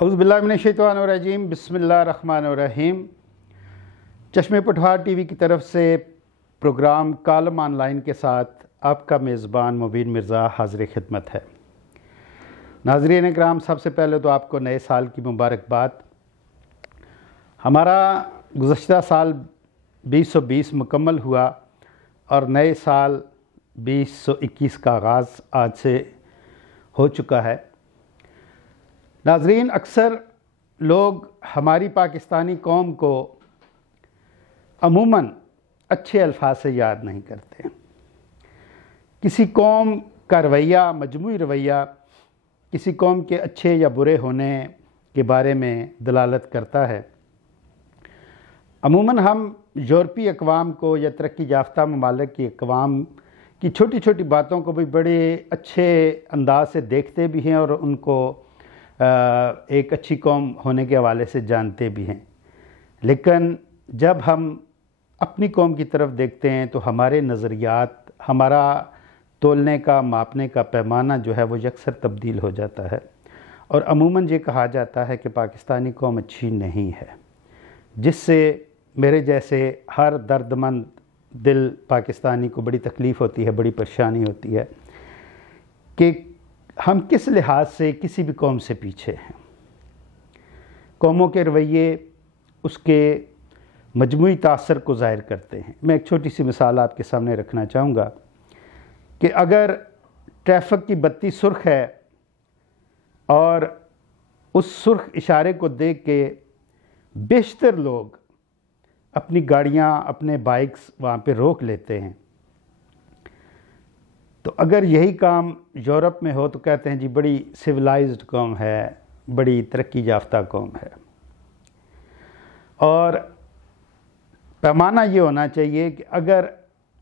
اعوذ باللہ من الشیطان الرجیم، بسم اللہ الرحمن الرحیم۔ چشمے پٹھوار ٹی وی کی طرف سے پروگرام کالم آن لائن کے ساتھ آپ کا میزبان مبین مرزا حاضر خدمت ہے۔ ناظرین اکرام، سب سے پہلے تو آپ کو نئے سال کی مبارکباد۔ ہمارا گزشتہ سال 2020 مکمل ہوا اور نئے سال 2021 کا آغاز آج سے ہو چکا ہے۔ ناظرین، اکثر لوگ ہماری پاکستانی قوم کو عموماً اچھے الفاظ سے یاد نہیں کرتے۔ کسی قوم کا رویہ، مجموعی رویہ، کسی قوم کے اچھے یا برے ہونے کے بارے میں دلالت کرتا ہے۔ عموماً ہم یورپی اقوام کو یا ترقی یافتہ ممالک کی اقوام کی چھوٹی چھوٹی باتوں کو بھی بڑے اچھے انداز سے دیکھتے بھی ہیں اور ان کو ایک اچھی قوم ہونے کے حوالے سے جانتے بھی ہیں، لیکن جب ہم اپنی قوم کی طرف دیکھتے ہیں تو ہمارے نظریات، ہمارا تولنے کا، ماپنے کا پیمانہ جو ہے وہ یکسر تبدیل ہو جاتا ہے، اور عموماً یہ کہا جاتا ہے کہ پاکستانی قوم اچھی نہیں ہے، جس سے میرے جیسے ہر درد مند دل پاکستانی کو بڑی تکلیف ہوتی ہے، بڑی پریشانی ہوتی ہے کہ ہم کس لحاظ سے کسی بھی قوم سے پیچھے ہیں۔ قوموں کے رویے اس کے مجموعی تاثر کو ظاہر کرتے ہیں۔ میں ایک چھوٹی سی مثال آپ کے سامنے رکھنا چاہوں گا کہ اگر ٹریفک کی بتی سرخ ہے اور اس سرخ اشارے کو دیکھ کے بیشتر لوگ اپنی گاڑیاں، اپنے بائکس وہاں پہ روک لیتے ہیں، تو اگر یہی کام یورپ میں ہو تو کہتے ہیں جی بڑی سویلائزڈ قوم ہے، بڑی ترقی یافتہ قوم ہے۔ اور پیمانہ یہ ہونا چاہیے کہ اگر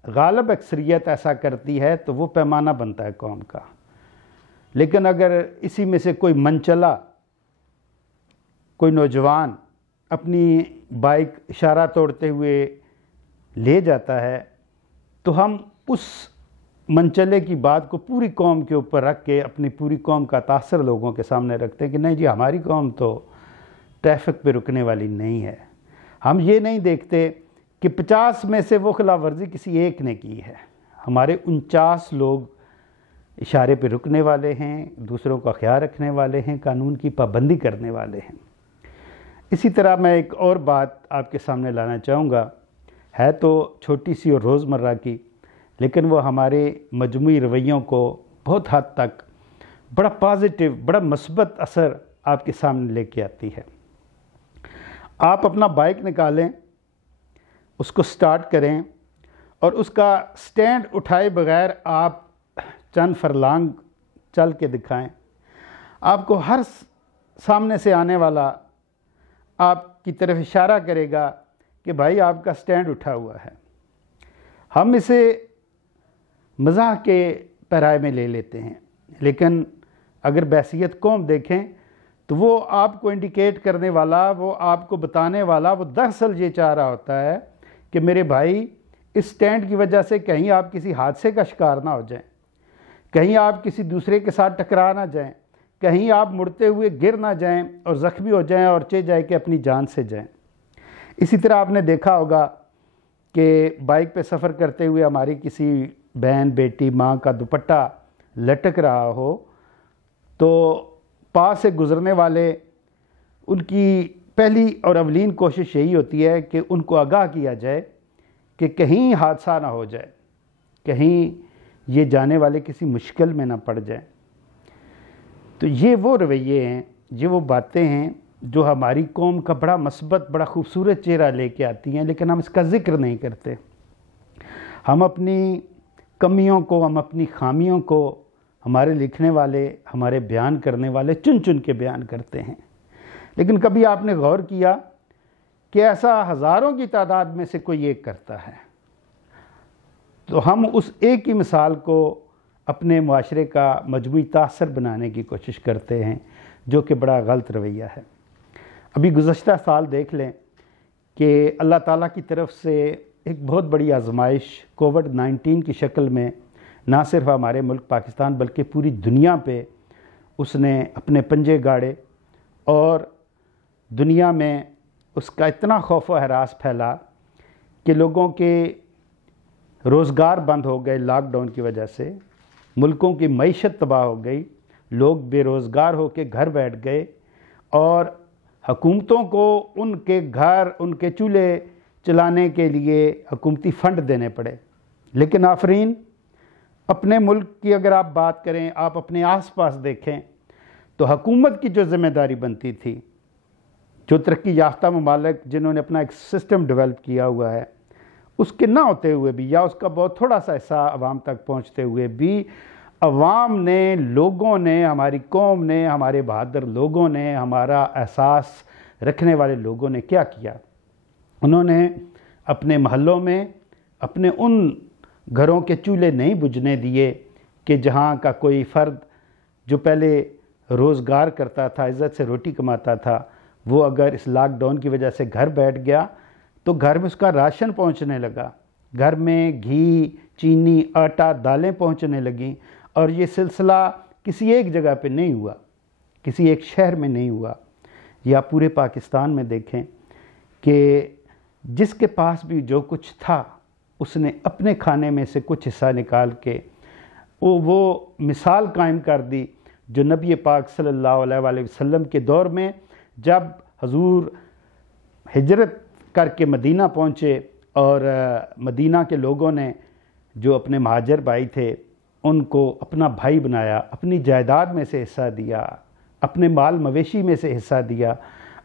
غالب اکثریت ایسا کرتی ہے تو وہ پیمانہ بنتا ہے قوم کا، لیکن اگر اسی میں سے کوئی منچلا، کوئی نوجوان اپنی بائک اشارہ توڑتے ہوئے لے جاتا ہے تو ہم اس منچلے کی بات کو پوری قوم کے اوپر رکھ کے اپنی پوری قوم کا تاثر لوگوں کے سامنے رکھتے ہیں کہ نہیں جی ہماری قوم تو ٹریفک پہ رکنے والی نہیں ہے۔ ہم یہ نہیں دیکھتے کہ 50 میں سے وہ خلاف ورزی کسی ایک نے کی ہے، ہمارے 49 لوگ اشارے پہ رکنے والے ہیں، دوسروں کا خیال رکھنے والے ہیں، قانون کی پابندی کرنے والے ہیں۔ اسی طرح میں ایک اور بات آپ کے سامنے لانا چاہوں گا، ہے تو چھوٹی سی اور روزمرہ کی، لیکن وہ ہمارے مجموعی رویوں کو بہت حد تک بڑا پازیٹیو، بڑا مثبت اثر آپ کے سامنے لے کے آتی ہے۔ آپ اپنا بائک نکالیں، اس کو سٹارٹ کریں اور اس کا سٹینڈ اٹھائے بغیر آپ چند فرلانگ چل کے دکھائیں، آپ کو ہر سامنے سے آنے والا آپ کی طرف اشارہ کرے گا کہ بھائی آپ کا سٹینڈ اٹھا ہوا ہے۔ ہم اسے مزاح کے پیرائے میں لے لیتے ہیں، لیکن اگر بحیثیت قوم دیکھیں تو وہ آپ کو انڈیکیٹ کرنے والا، وہ آپ کو بتانے والا، وہ دراصل یہ چاہ رہا ہوتا ہے کہ میرے بھائی اس سٹینڈ کی وجہ سے کہیں آپ کسی حادثے کا شکار نہ ہو جائیں، کہیں آپ کسی دوسرے کے ساتھ ٹکرا نہ جائیں، کہیں آپ مڑتے ہوئے گر نہ جائیں اور زخمی ہو جائیں اور چہ جائے کہ اپنی جان سے جائیں۔ اسی طرح آپ نے دیکھا ہوگا کہ بائک پہ سفر کرتے ہوئے ہماری کسی بہن، بیٹی، ماں کا دوپٹہ لٹک رہا ہو تو پاس سے گزرنے والے، ان کی پہلی اور اولین کوشش یہی ہوتی ہے کہ ان کو آگاہ کیا جائے کہ کہیں حادثہ نہ ہو جائے، کہیں یہ جانے والے کسی مشکل میں نہ پڑ جائیں۔ تو یہ وہ رویے ہیں، یہ وہ باتیں ہیں جو ہماری قوم کا بڑا مثبت، بڑا خوبصورت چہرہ لے کے آتی ہیں، لیکن ہم اس کا ذکر نہیں کرتے۔ ہم اپنی کمیوں کو، ہم اپنی خامیوں کو ہمارے لکھنے والے، ہمارے بیان کرنے والے چن چن کے بیان کرتے ہیں، لیکن کبھی آپ نے غور کیا کہ ایسا ہزاروں کی تعداد میں سے کوئی ایک کرتا ہے، تو ہم اس ایک ہی مثال کو اپنے معاشرے کا مجموعی تاثر بنانے کی کوشش کرتے ہیں، جو کہ بڑا غلط رویہ ہے۔ ابھی گزشتہ سال دیکھ لیں کہ اللہ تعالیٰ کی طرف سے ایک بہت بڑی آزمائش کووڈ-19 کی شکل میں نہ صرف ہمارے ملک پاکستان بلکہ پوری دنیا پہ اس نے اپنے پنجے گاڑے اور دنیا میں اس کا اتنا خوف و ہراس پھیلا کہ لوگوں کے روزگار بند ہو گئے لاک ڈاؤن کی وجہ سے، ملکوں کی معیشت تباہ ہو گئی، لوگ بے روزگار ہو کے گھر بیٹھ گئے اور حکومتوں کو ان کے گھر، ان کے چولہے چلانے کے لیے حکومتی فنڈ دینے پڑے۔ لیکن آفرین، اپنے ملک کی اگر آپ بات کریں، آپ اپنے آس پاس دیکھیں تو حکومت کی جو ذمہ داری بنتی تھی، جو ترقی یافتہ ممالک جنہوں نے اپنا ایک سسٹم ڈیولپ کیا ہوا ہے، اس کے نہ ہوتے ہوئے بھی یا اس کا بہت تھوڑا سا حصہ عوام تک پہنچتے ہوئے بھی عوام نے، لوگوں نے، ہماری قوم نے، ہمارے بہادر لوگوں نے، ہمارا احساس رکھنے والے لوگوں نے کیا کیا؟ انہوں نے اپنے محلوں میں اپنے ان گھروں کے چولہے نہیں بجھنے دیے کہ جہاں کا کوئی فرد جو پہلے روزگار کرتا تھا، عزت سے روٹی کماتا تھا، وہ اگر اس لاک ڈاؤن کی وجہ سے گھر بیٹھ گیا تو گھر میں اس کا راشن پہنچنے لگا، گھر میں گھی، چینی، آٹا، دالیں پہنچنے لگیں، اور یہ سلسلہ کسی ایک جگہ پہ نہیں ہوا، کسی ایک شہر میں نہیں ہوا، یا پورے پاکستان میں دیکھیں کہ جس کے پاس بھی جو کچھ تھا اس نے اپنے کھانے میں سے کچھ حصہ نکال کے وہ مثال قائم کر دی جو نبی پاک صلی اللہ علیہ وآلہ وسلم کے دور میں جب حضور ہجرت کر کے مدینہ پہنچے اور مدینہ کے لوگوں نے جو اپنے مہاجر بھائی تھے ان کو اپنا بھائی بنایا، اپنی جائیداد میں سے حصہ دیا، اپنے مال مویشی میں سے حصہ دیا،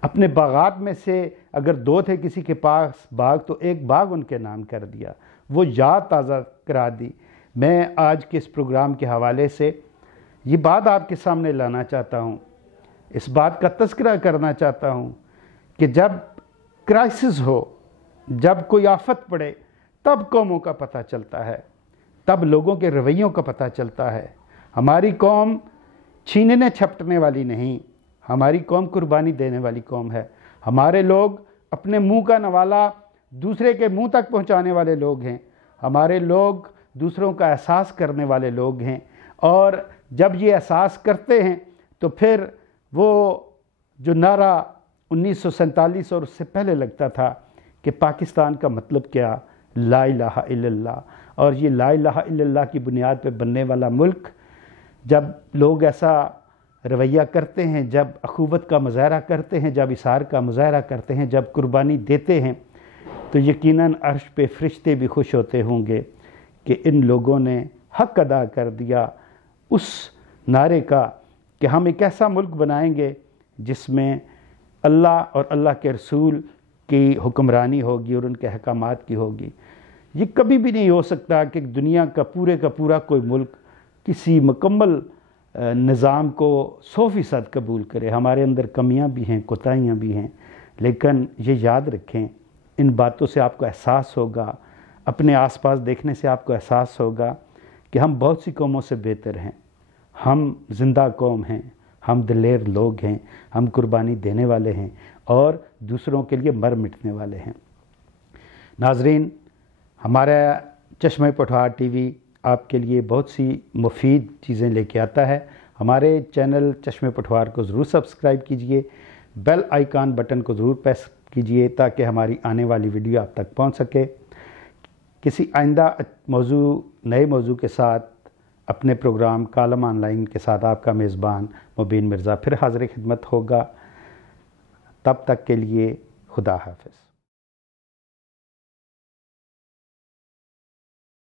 اپنے باغات میں سے اگر 2 تھے کسی کے پاس باغ تو ایک باغ ان کے نام کر دیا، وہ یاد تازہ کرا دی۔ میں آج کے اس پروگرام کے حوالے سے یہ بات آپ کے سامنے لانا چاہتا ہوں، اس بات کا تذکرہ کرنا چاہتا ہوں کہ جب کرائسس ہو، جب کوئی آفت پڑے، تب قوموں کا پتہ چلتا ہے، تب لوگوں کے رویوں کا پتہ چلتا ہے۔ ہماری قوم چھیننے چھپٹنے والی نہیں، ہماری قوم قربانی دینے والی قوم ہے۔ ہمارے لوگ اپنے منہ کا نوالا دوسرے کے منہ تک پہنچانے والے لوگ ہیں، ہمارے لوگ دوسروں کا احساس کرنے والے لوگ ہیں، اور جب یہ احساس کرتے ہیں تو پھر وہ جو نعرہ 1947 اور اس سے پہلے لگتا تھا کہ پاکستان کا مطلب کیا، لا الہ الا اللہ، اور یہ لا الہ الا اللہ کی بنیاد پہ بننے والا ملک، جب لوگ ایسا رویہ کرتے ہیں، جب اخوت کا مظاہرہ کرتے ہیں، جب اثار کا مظاہرہ کرتے ہیں، جب قربانی دیتے ہیں، تو یقیناً عرش پہ فرشتے بھی خوش ہوتے ہوں گے کہ ان لوگوں نے حق ادا کر دیا اس نعرے کا کہ ہم ایک ایسا ملک بنائیں گے جس میں اللہ اور اللہ کے رسول کی حکمرانی ہوگی اور ان کے احکامات کی ہوگی۔ یہ کبھی بھی نہیں ہو سکتا کہ دنیا کا پورا کوئی ملک کسی مکمل نظام کو 100% قبول کرے۔ ہمارے اندر کمیاں بھی ہیں، کوتاہیاں بھی ہیں، لیکن یہ یاد رکھیں، ان باتوں سے آپ کو احساس ہوگا، اپنے آس پاس دیکھنے سے آپ کو احساس ہوگا کہ ہم بہت سی قوموں سے بہتر ہیں، ہم زندہ قوم ہیں، ہم دلیر لوگ ہیں، ہم قربانی دینے والے ہیں اور دوسروں کے لیے مر مٹنے والے ہیں۔ ناظرین، ہمارا چشمہ پٹھوار ٹی وی آپ کے لیے بہت سی مفید چیزیں لے کے آتا ہے۔ ہمارے چینل چشمہ پٹھوار کو ضرور سبسکرائب کیجئے، بیل آئیکن بٹن کو ضرور پریس کیجئے تاکہ ہماری آنے والی ویڈیو آپ تک پہنچ سکے۔ کسی آئندہ نئے موضوع کے ساتھ اپنے پروگرام کالم آن لائن کے ساتھ آپ کا میزبان مبین مرزا پھر حاضر خدمت ہوگا۔ تب تک کے لیے خدا حافظ۔